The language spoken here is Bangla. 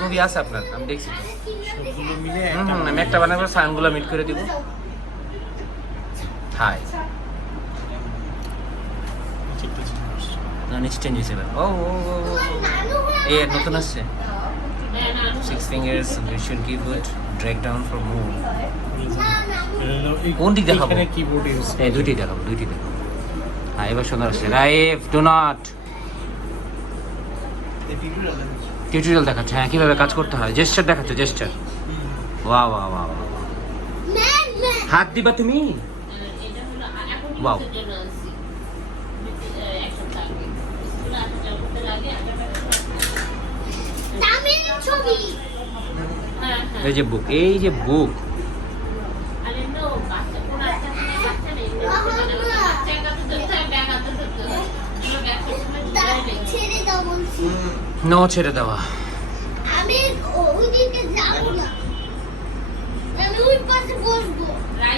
মুভি আছে আপনার, আমি দেখছি তো। সবগুলো মিলে আমি একটা বানাবো, সাউন্ডগুলো মিট করে দিব। হাই না, নিচে চেঞ্জ হয়েছে এবার। ও এ নতুন আসছে। 6 fingers visual keyboard drag down for move। কোন দিক দেখাবো? কিবোর্ড ইউজ এই দুইটি দেখাবো। হ্যাঁ এবার সুন্দর আসছে। রাইফ ডু নট টিউটোরিয়াল দেখাচ্ছে। হ্যাঁ কিভাবে কাজ করতে হয়, জেস্টার দেখাচ্ছে, জেস্টার। ওয়া ওয়া ওয়া হাত দিবা তুমি। ওয়াও এই যে বুক, নো ছেড়ে দেওয়া। আমি ওইদিকে যাবো না, আমি ওই পাশে বসবো।